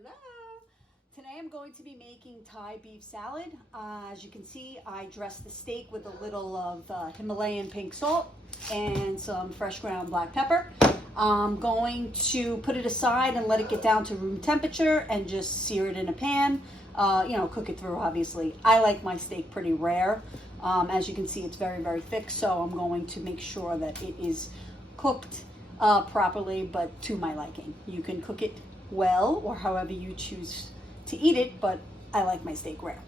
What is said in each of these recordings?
Hello. Today I'm going to be making Thai beef salad. As you can see, I dressed the steak with a little of Himalayan pink salt and some fresh ground black pepper. I'm going to put it aside and let it get down to room temperature and just sear it in a pan. Cook it through, obviously. I like my steak pretty rare. As you can see, it's very, very thick, so I'm going to make sure that it is cooked properly, but to my liking. You can cook it well or however you choose to eat it, but I like my steak rare.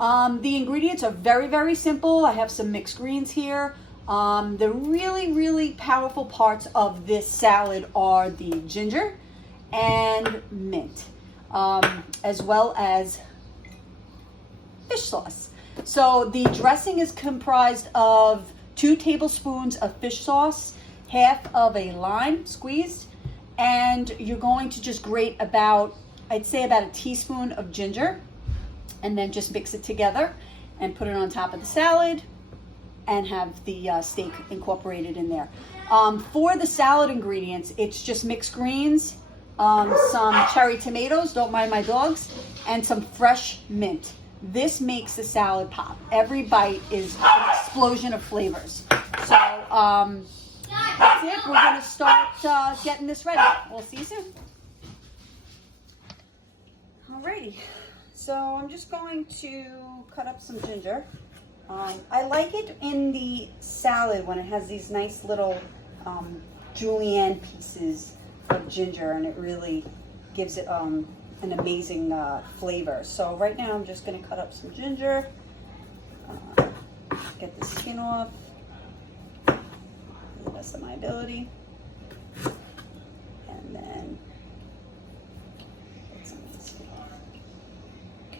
The ingredients are very, very simple. I have some mixed greens here. The really, really powerful parts of this salad are the ginger and mint, as well as fish sauce. So the dressing is comprised of 2 tablespoons of fish sauce, half of a lime squeezed, and you're going to just grate I'd say about a teaspoon of ginger, and then just mix it together and put it on top of the salad and have the steak incorporated in there. For the salad ingredients, it's just mixed greens, some cherry tomatoes, don't mind my dogs, and some fresh mint. This makes the salad pop. Every bite is an explosion of flavors. So that's it. We're going to start getting this ready. We'll see you soon. Alrighty. So I'm just going to cut up some ginger. I like it in the salad when it has these nice little julienne pieces of ginger, and it really gives it an amazing flavor. So right now I'm just going to cut up some ginger, get the skin off to the best of my ability, and then get some of the skin off.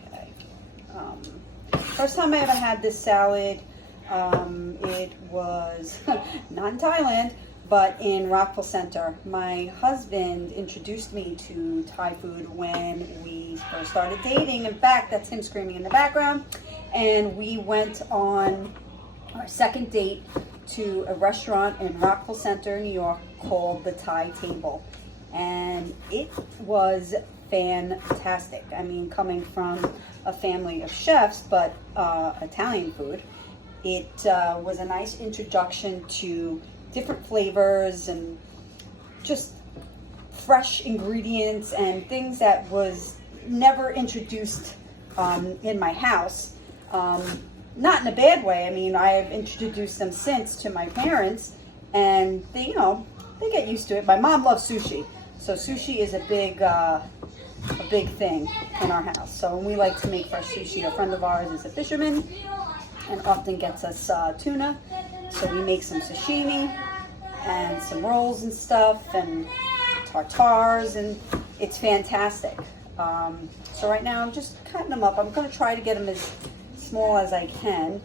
Okay. First time I ever had this salad, it was not in Thailand, but in Rockville Center. My husband introduced me to Thai food when we first started dating. In fact, that's him screaming in the background. And we went on our second date to a restaurant in Rockville Center, New York, called the Thai Table. And it was fantastic. I mean, coming from a family of chefs, but Italian food, it was a nice introduction to different flavors and just fresh ingredients and things that was never introduced in my house. Not in a bad way. I mean, I have introduced them since to my parents, and they get used to it. My mom loves sushi, so sushi is a big thing in our house. So when we like to make fresh sushi, a friend of ours is a fisherman and often gets us tuna. So we make some sashimi and some rolls and stuff and tartars, and it's fantastic. So right now I'm just cutting them up. I'm going to try to get them as small as I can,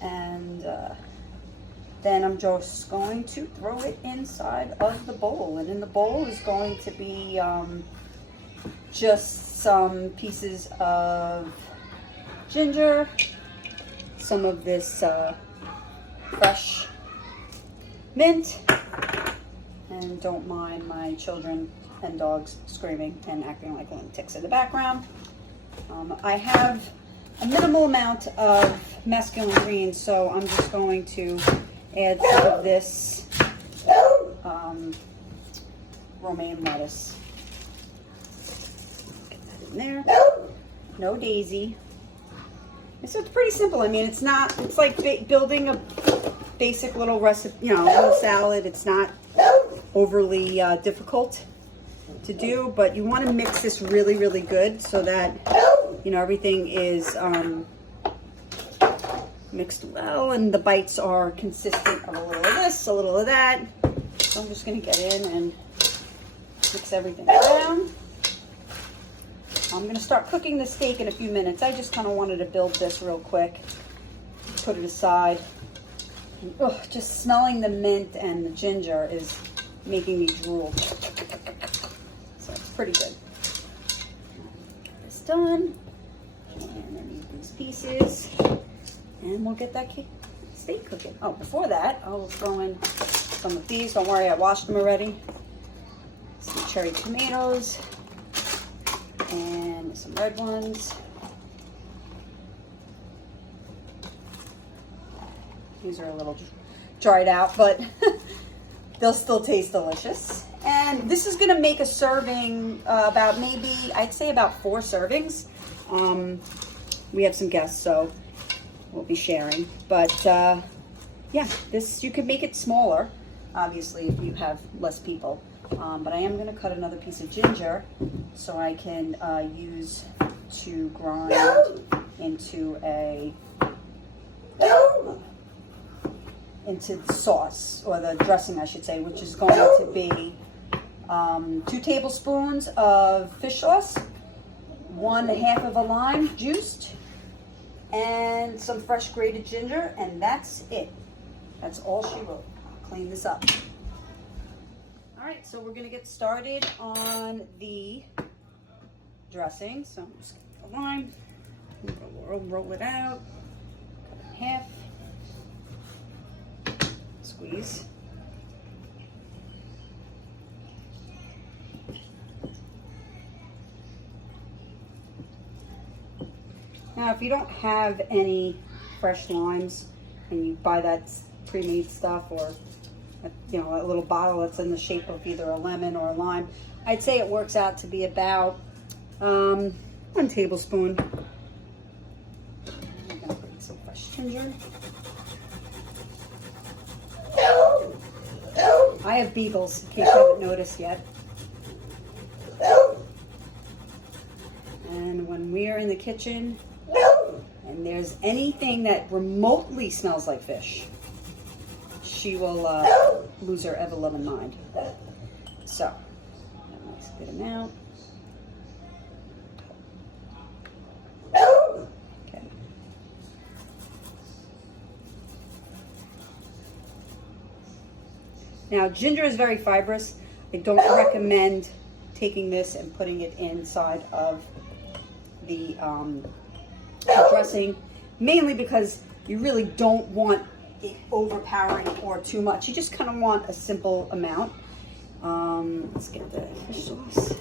and then I'm just going to throw it inside of the bowl. And in the bowl is going to be just some pieces of ginger, some of this fresh mint, and don't mind my children and dogs screaming and acting like lunatics in the background. I have a minimal amount of mescaline greens, so I'm just going to add some of this romaine lettuce. Get that in there. No daisy. So it's pretty simple. I mean, it's like building a basic little recipe, little salad. It's not overly difficult to do, but you want to mix this really, really good so that, everything is mixed well and the bites are consistent of a little of this, a little of that. So I'm just going to get in and mix everything around. I'm going to start cooking the steak in a few minutes. I just kind of wanted to build this real quick, put it aside. And, just smelling the mint and the ginger is making me drool. So it's pretty good. Get this done. And then eat these pieces. And we'll get that steak cooking. Oh, before that, I'll throw in some of these. Don't worry, I washed them already. Some cherry tomatoes. and some red ones. These are a little dried out, but they'll still taste delicious. And this is gonna make a serving about maybe, I'd say about 4 servings. We have some guests, so we'll be sharing. But yeah, this, you could make it smaller, obviously, if you have less people. But I am gonna cut another piece of ginger so I can use to grind into the sauce, or the dressing I should say, which is going to be 2 tablespoons of fish sauce, 1/2 of a lime juiced, and some fresh grated ginger, and that's it. That's all she wrote. I'll clean this up. All right, so we're gonna get started on the dressing. So I'm just gonna get the lime, roll it out, cut it in half. Squeeze. Now, if you don't have any fresh limes and you buy that pre-made stuff, or you know, a little bottle that's in the shape of either a lemon or a lime, I'd say it works out to be about 1 tablespoon. I'm gonna put some fresh ginger. I have beagles, in case you haven't noticed yet. And when we're in the kitchen and there's anything that remotely smells like fish, she will lose her ever-loving mind. So, a nice good amount. Okay. Now, ginger is very fibrous. I don't recommend taking this and putting it inside of the dressing, mainly because you really don't want it overpowering or too much. You just kind of want a simple amount. Let's get the fish sauce.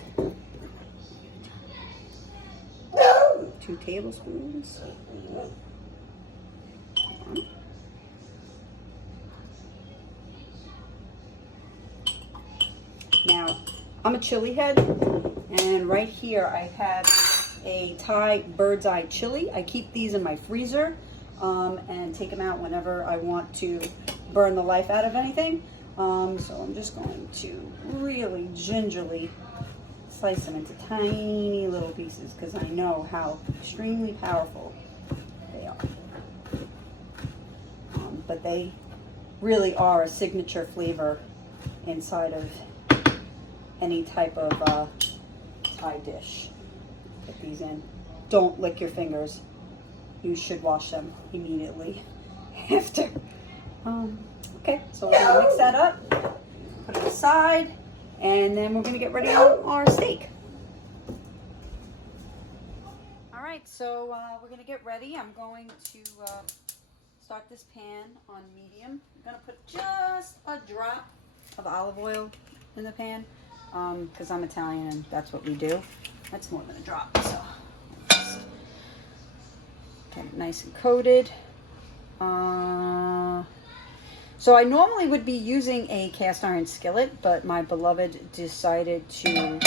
2 tablespoons. Now, I'm a chili head, and right here I have a Thai bird's eye chili. I keep these in my freezer and take them out whenever I want to burn the life out of anything. So I'm just going to really gingerly slice them into tiny little pieces, because I know how extremely powerful they are. But they really are a signature flavor inside of any type of Thai dish. Put these in. Don't lick your fingers. You should wash them immediately after. Okay, so we're gonna mix that up, put it aside, and then we're gonna get ready on our steak. All right, so we're gonna get ready. I'm going to start this pan on medium. I'm gonna put just a drop of olive oil in the pan, because I'm Italian and that's what we do. That's more than a drop, so just get it nice and coated. So I normally would be using a cast iron skillet, but my beloved decided to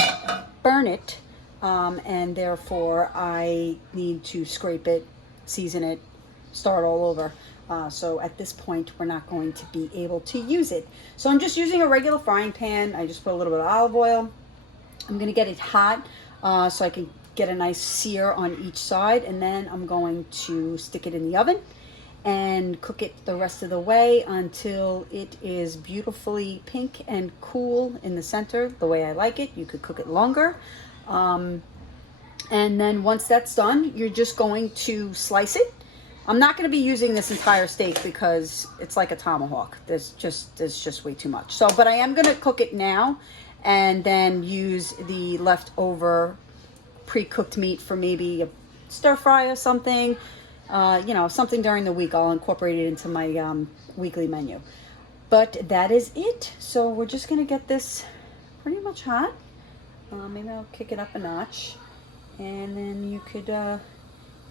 burn it, and therefore I need to scrape it, season it, start all over. So at this point, we're not going to be able to use it. So I'm just using a regular frying pan. I just put a little bit of olive oil. I'm going to get it hot so I can get a nice sear on each side, and then I'm going to stick it in the oven and cook it the rest of the way until it is beautifully pink and cool in the center, the way I like it. You could cook it longer. And then once that's done, you're just going to slice it. I'm not going to be using this entire steak because it's like a tomahawk. There's just way too much. So, but I am going to cook it now and then use the leftover pre-cooked meat for maybe a stir fry or something. You know, something during the week. I'll incorporate it into my weekly menu. But that is it. So we're just going to get this pretty much hot. Maybe I'll kick it up a notch. And then you could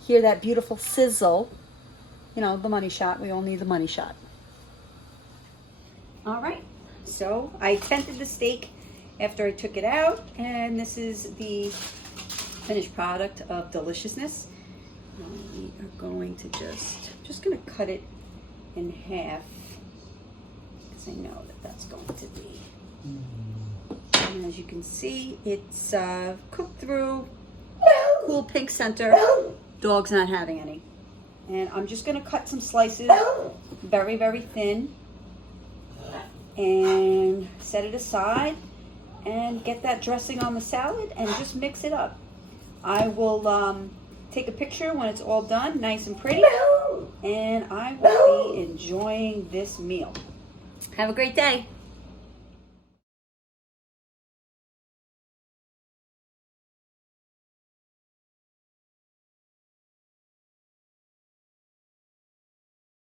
hear that beautiful sizzle. You know, the money shot. We all need the money shot. All right, so I tented the steak after I took it out, and this is the finished product of deliciousness. We are going to just going to cut it in half, because I know that that's going to be. And as you can see, it's cooked through, cool pink center. Dog's not having any. And I'm just going to cut some slices very, very thin and set it aside and get that dressing on the salad and just mix it up. I will take a picture when it's all done, nice and pretty, and I will be enjoying this meal. Have a great day.